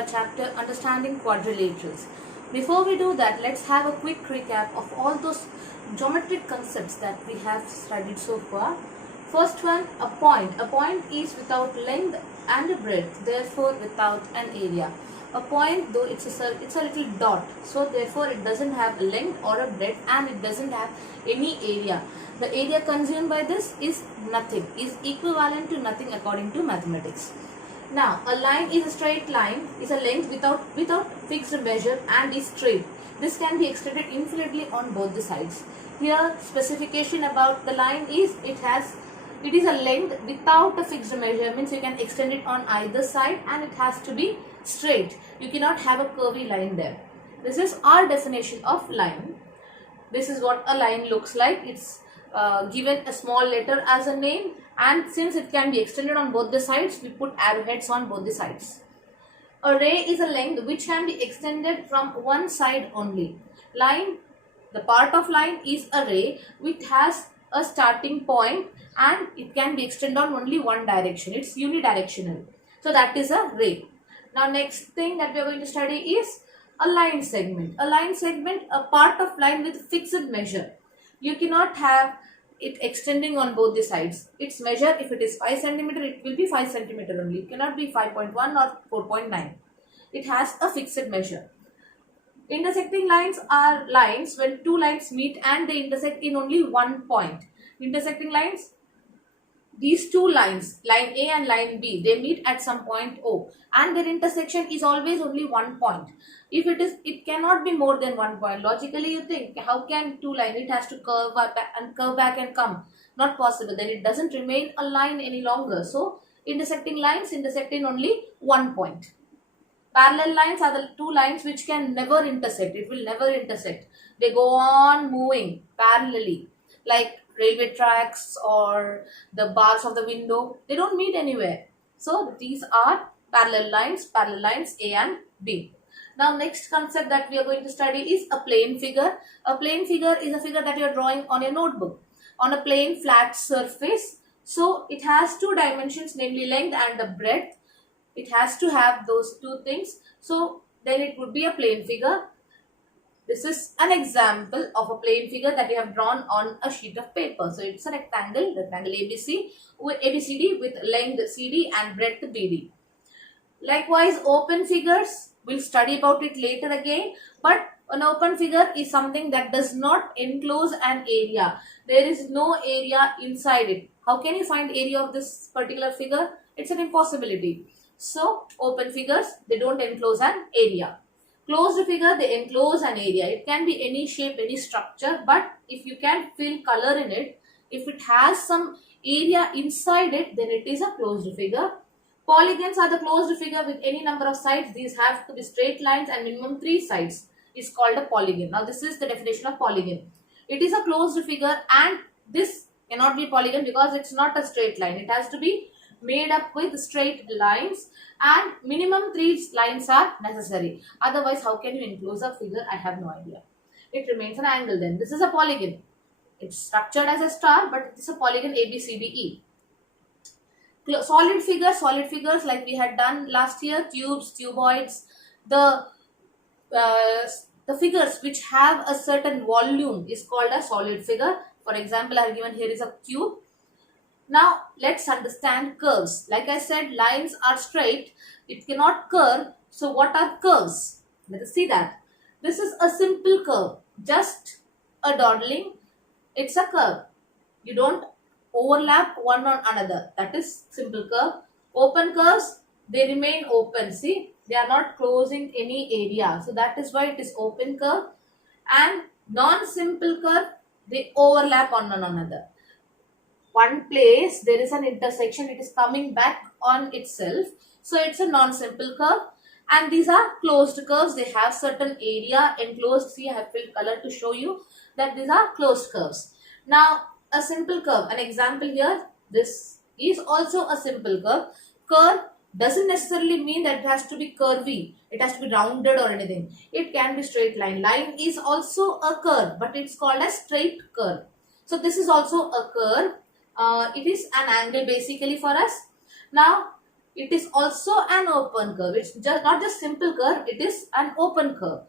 our chapter Understanding Quadrilaterals. Before we do that, let's have a quick recap of all those geometric concepts that we have studied so far. First one, a point. A point is without length and a breadth, therefore without an area. A point, though it's a little dot, so therefore it doesn't have a length or a breadth and it doesn't have any area. The area consumed by this is nothing, is equivalent to nothing according to mathematics. Now, a line is a straight line, is a length without fixed measure and is straight. This can be extended infinitely on both the sides. Here, specification about the line is it is a length without a fixed measure, means you can extend it on either side and it has to be straight. You cannot have a curvy line there. This is our definition of line. This is what a line looks like. It's given a small letter as a name, and since it can be extended on both the sides, we put arrowheads on both the sides. A ray is a length which can be extended from one side only. Line, the part of line is a ray which has a starting point and it can be extended on only one direction. It's unidirectional. So that is a ray. Now next thing that we are going to study is a line segment. A line segment, a part of line with fixed measure. You cannot have it extending on both the sides. Its measure, if it is 5 cm, it will be 5 cm only. It cannot be 5.1 or 4.9. It has a fixed measure. Intersecting lines are lines when two lines meet and they intersect in only one point. Intersecting lines, these two lines, line A and line B, they meet at some point O and their intersection is always only one point. If it cannot be more than one point. Logically you think, how can two lines, it has to curve back and come. Not possible, then it doesn't remain a line any longer. So intersecting lines intersect in only one point. Parallel lines are the two lines which can never intersect. It will never intersect. They go on moving parallelly, like railway tracks or the bars of the window. They don't meet anywhere. So these are parallel lines A and B. Now next concept that we are going to study is a plane figure. A plane figure is a figure that you are drawing on your notebook on a plain flat surface. So it has two dimensions, namely length and the breadth. It has to have those two things. So then it would be a plane figure. This is an example of a plane figure that you have drawn on a sheet of paper. So it's a rectangle ABCD with length CD and breadth BD. Likewise, open figures, we'll study about it later again. But an open figure is something that does not enclose an area. There is no area inside it. How can you find area of this particular figure? It's an impossibility. So, open figures, they don't enclose an area. Closed figure, they enclose an area. It can be any shape, any structure, but if you can fill color in it, if it has some area inside it, then it is a closed figure. Polygons are the closed figure with any number of sides. These have to be straight lines and minimum 3 sides. It's called a polygon. Now, this is the definition of polygon. It is a closed figure and this cannot be polygon because it's not a straight line. It has to be made up with straight lines and minimum 3 lines are necessary. Otherwise, how can you enclose a figure? I have no idea. It remains an angle then. This is a polygon. It's structured as a star, but it's a polygon ABCDE. Solid figures like we had done last year, cubes, cuboids, the figures which have a certain volume is called a solid figure. For example, I have given here is a cube. Now, let's understand curves. Like I said, lines are straight. It cannot curve. So, what are curves? Let us see that. This is a simple curve. Just a dawdling. It's a curve. You don't overlap one on another. That is simple curve. Open curves, they remain open. See, they are not closing any area. So, that is why it is open curve. And non-simple curve, they overlap on one another. One place there is an intersection, it is coming back on itself, so it's a non-simple curve. And these are closed curves, they have certain area enclosed. See, I have filled color to show you that these are closed curves. Now a simple curve, an example here, this is also a simple curve. Curve doesn't necessarily mean that it has to be curvy, it has to be rounded or anything. It can be straight line. Line is also a curve, but it's called a straight curve. So this is also a curve. It is an angle basically for us. Now it is also an open curve. It's just not just simple curve, it is an open curve.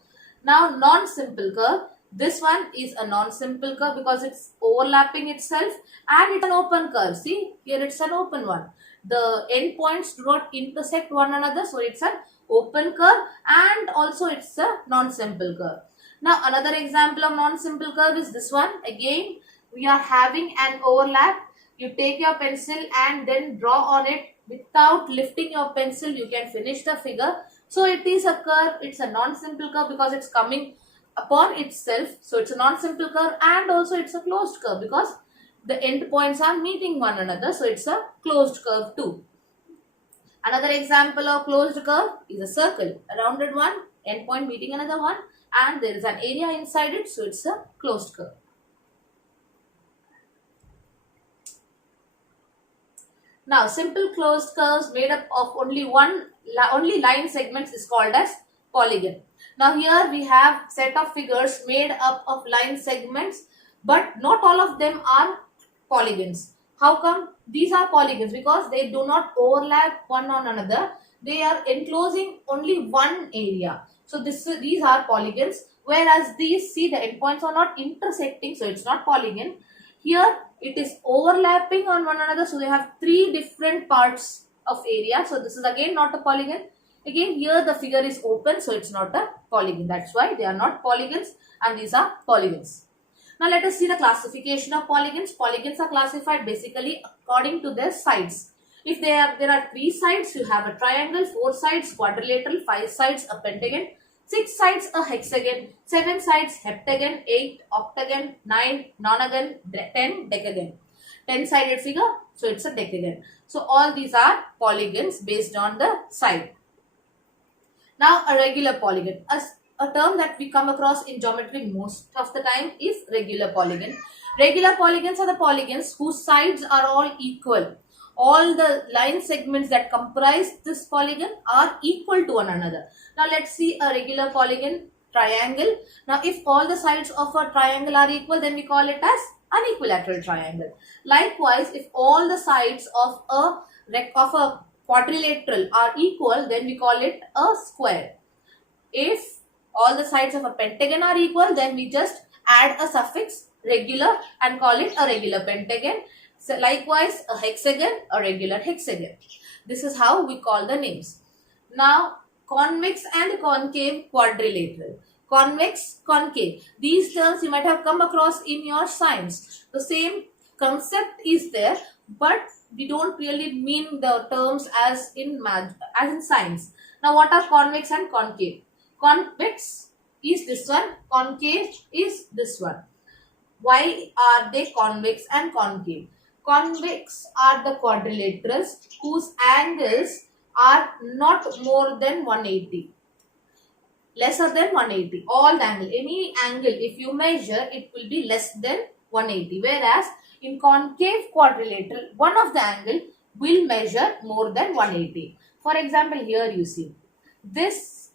Now non-simple curve, this one is a non-simple curve because it's overlapping itself, and it's an open curve. See, here it's an open one. The endpoints do not intersect one another, so it's an open curve, and also it's a non-simple curve. Now another example of non-simple curve is this one. Again, we are having an overlap. You take your pencil and then draw on it without lifting your pencil. You can finish the figure. So it is a curve. It's a non-simple curve because it's coming upon itself. So it's a non-simple curve, and also it's a closed curve because the endpoints are meeting one another. So it's a closed curve too. Another example of closed curve is a circle, a rounded one, endpoint meeting another one, and there is an area inside it. So it's a closed curve. Now, simple closed curves made up of only line segments is called as polygon. Now, here we have set of figures made up of line segments, but not all of them are polygons. How come these are polygons? Because they do not overlap one on another. They are enclosing only one area. So these are polygons, whereas these, see, the endpoints are not intersecting, so it's not polygon. Here it is overlapping on one another, so they have three different parts of area. So this is again not a polygon. Again, here the figure is open, so it's not a polygon. That's why they are not polygons, and these are polygons. Now let us see the classification of polygons. Polygons are classified basically according to their sides. If there are 3 sides, you have a triangle, 4 sides quadrilateral, 5 sides a pentagon, 6 sides a hexagon, 7 sides heptagon, 8 octagon, 9 nonagon, 10 decagon. 10-sided figure, so it's a decagon. So all these are polygons based on the side. Now a regular polygon, a term that we come across in geometry most of the time is regular polygon. Regular polygons are the polygons whose sides are all equal. All the line segments that comprise this polygon are equal to one another. Now let's see a regular polygon, triangle. Now if all the sides of a triangle are equal, then we call it as an equilateral triangle. Likewise, if all the sides of a quadrilateral are equal, then we call it a square. If all the sides of a pentagon are equal, then we just add a suffix regular and call it a regular pentagon. So likewise, a hexagon, a regular hexagon. This is how we call the names. Now, convex and concave quadrilateral. Convex, concave. These terms you might have come across in your science. The same concept is there, but we don't really mean the terms as in science. Now, what are convex and concave? Convex is this one, concave is this one. Why are they convex and concave? Convex are the quadrilaterals whose angles are not more than 180. Lesser than 180. All the angle, any angle, if you measure, it will be less than 180. Whereas in concave quadrilateral, one of the angle will measure more than 180. For example, here you see, this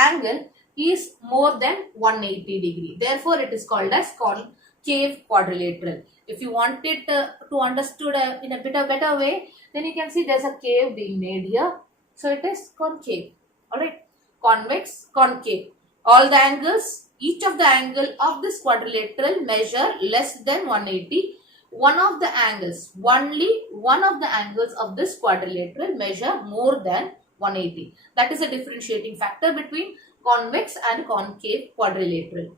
angle is more than 180 degree. Therefore, it is called as concave quadrilateral. If you want it to understood in a bit of better way, then you can see there's a cave being made here. So it is concave. Alright. Convex, concave. All the angles, each of the angle of this quadrilateral measure less than 180. One of the angles, only one of the angles of this quadrilateral measure more than 180. That is a differentiating factor between convex and concave quadrilateral.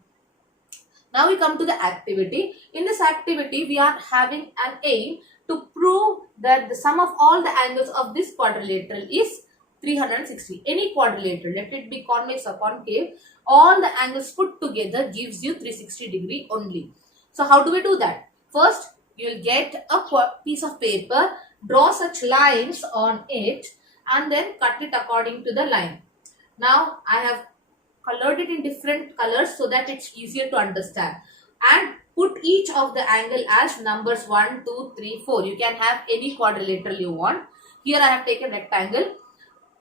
Now we come to the activity. In this activity, we are having an aim to prove that the sum of all the angles of this quadrilateral is 360. Any quadrilateral, let it be convex or concave, all the angles put together gives you 360 degree only. So how do we do that? First, you will get a piece of paper, draw such lines on it, and then cut it according to the line. Now I have colored it in different colors so that it's easier to understand, and put each of the angle as numbers 1, 2, 3, 4. You can have any quadrilateral you want. Here I have taken rectangle.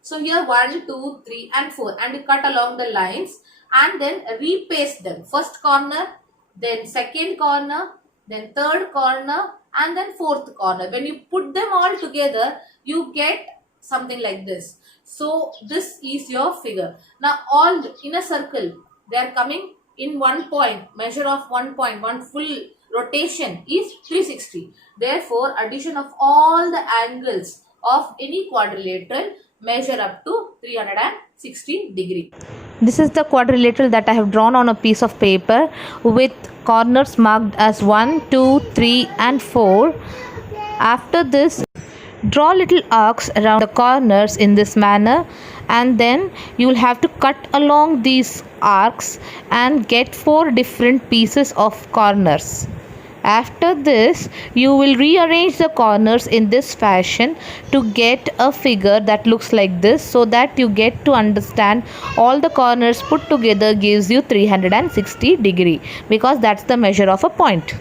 So here 1, 2, 3 and 4, and you cut along the lines and then repaste them. First corner, then second corner, then third corner, and then fourth corner. When you put them all together, you get something like this. So this is your figure. Now all in a circle, they are coming in one point, measure of 1 point, one full rotation is 360. Therefore, addition of all the angles of any quadrilateral measure up to 360 degree. This is the quadrilateral that I have drawn on a piece of paper with corners marked as 1, 2, 3 and 4. After this, draw little arcs around the corners in this manner, and then you will have to cut along these arcs and get 4 different pieces of corners. After this, you will rearrange the corners in this fashion to get a figure that looks like this, so that you get to understand all the corners put together gives you 360 degree, because that's the measure of a point.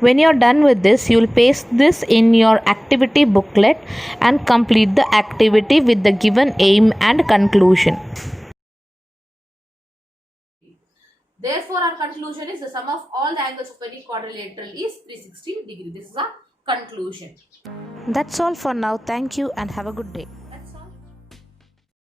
When you're done with this, you'll paste this in your activity booklet and complete the activity with the given aim and conclusion. Therefore, our conclusion is the sum of all the angles of any quadrilateral is 360 degree. This is our conclusion. That's all for now. Thank you and have a good day.